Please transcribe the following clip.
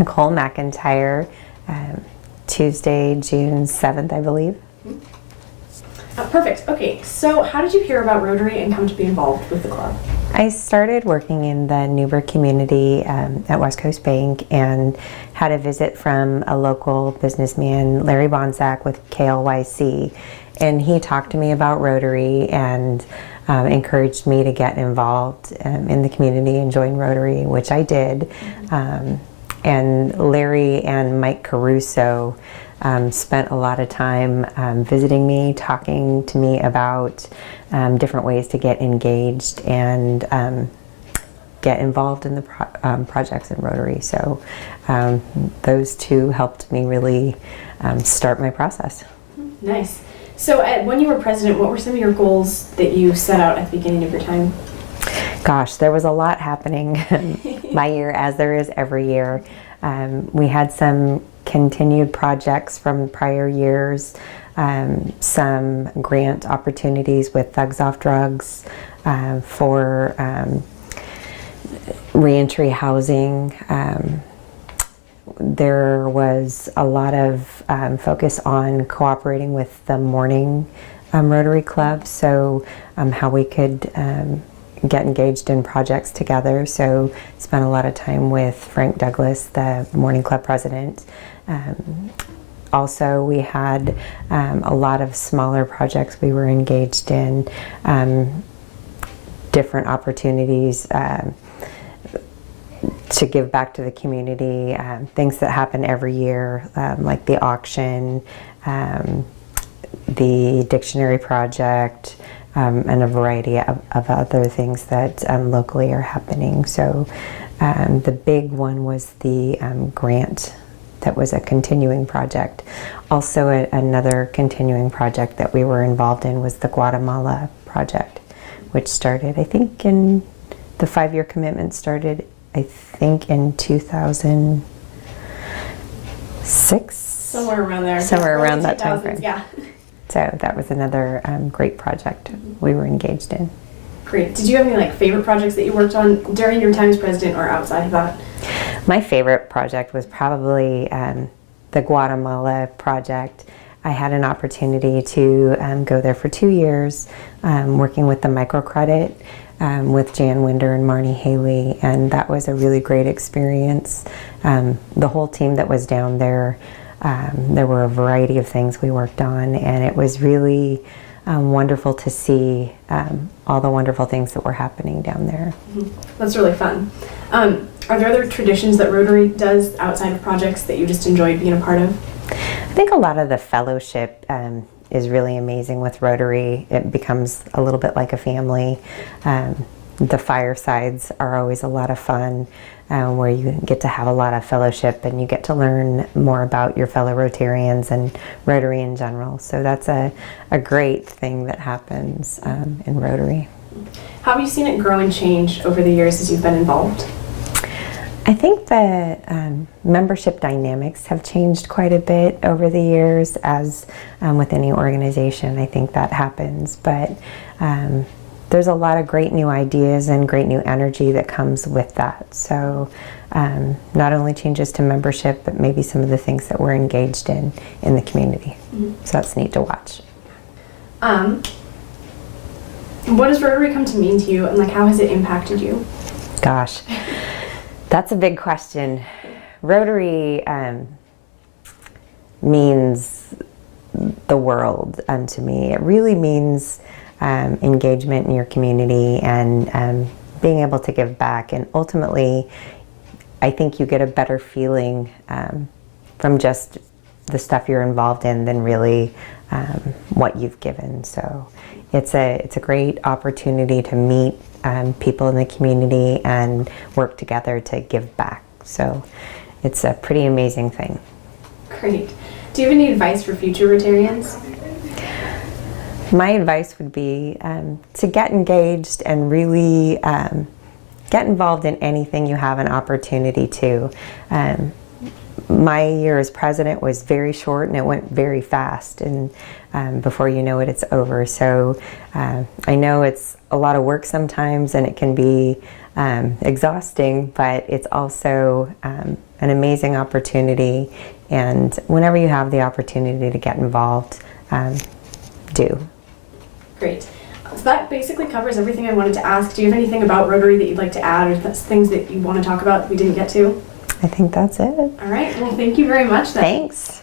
Nicole McIntyre, Tuesday, June 7th, I believe. Perfect. Okay, so how did you hear about Rotary and come to be involved with the club? I started working in the Newburgh community at West Coast Bank and had a visit from a local businessman, Larry Bonsack with KLYC, and he talked to me about Rotary and encouraged me to get involved in the community and join Rotary, which I did. And Larry and Mike Caruso spent a lot of time visiting me, talking to me about different ways to get engaged and get involved in the projects in Rotary. So those two helped me really start my process. Nice. So when you were president, what were some of your goals that you set out at the beginning of your time? Gosh, there was a lot happening my year, as there is every year. We had some continued projects from prior years, some grant opportunities with Thugs Off Drugs for reentry housing. There was a lot of focus on cooperating with the morning Rotary Club, so how we could get engaged in projects together. So spent a lot of time with Frank Douglas, the morning club president. Also, we had a lot of smaller projects we were engaged in, different opportunities to give back to the community, things that happen every year, like the auction, the dictionary project, and a variety of other things that locally are happening. So the big one was the grant that was a continuing project. Also another continuing project that we were involved in was the Guatemala project, which started, I think, in the 5-year commitment started, I think, in 2006? Somewhere around there. Somewhere around that time frame. Yeah. So that was another great project we were engaged in. Great. Did you have any favorite projects that you worked on during your time as president or outside of that? My favorite project was probably the Guatemala project. I had an opportunity to go there for 2 years, working with the microcredit with Jan Winder and Marnie Haley, and that was a really great experience. The whole team that was down there, there were a variety of things we worked on, and it was really wonderful to see all the wonderful things that were happening down there. That's really fun. Are there other traditions that Rotary does outside of projects that you just enjoyed being a part of? I think a lot of the fellowship is really amazing with Rotary. It becomes a little bit like a family. The firesides are always a lot of fun, where you get to have a lot of fellowship and you get to learn more about your fellow Rotarians and Rotary in general. So that's a great thing that happens in Rotary. How have you seen it grow and change over the years as you've been involved? I think the membership dynamics have changed quite a bit over the years, as with any organization. I think that happens, but there's a lot of great new ideas and great new energy that comes with that. So not only changes to membership, but maybe some of the things that we're engaged in the community. So that's neat to watch. What has Rotary come to mean to you, and how has it impacted you? Gosh, that's a big question. Rotary means the world to me. It really means engagement in your community and being able to give back. And ultimately, I think you get a better feeling from just the stuff you're involved in than really what you've given. So it's a great opportunity to meet people in the community and work together to give back. So it's a pretty amazing thing. Great. Do you have any advice for future Rotarians? My advice would be to get engaged and really get involved in anything you have an opportunity to. My year as president was very short and it went very fast, and before you know it, it's over. So I know it's a lot of work sometimes, and it can be exhausting, but it's also an amazing opportunity. And whenever you have the opportunity to get involved, do. Great. So that basically covers everything I wanted to ask. Do you have anything about Rotary that you'd like to add, or things that you want to talk about that we didn't get to? I think that's it. All right. Well, thank you very much then. Thanks.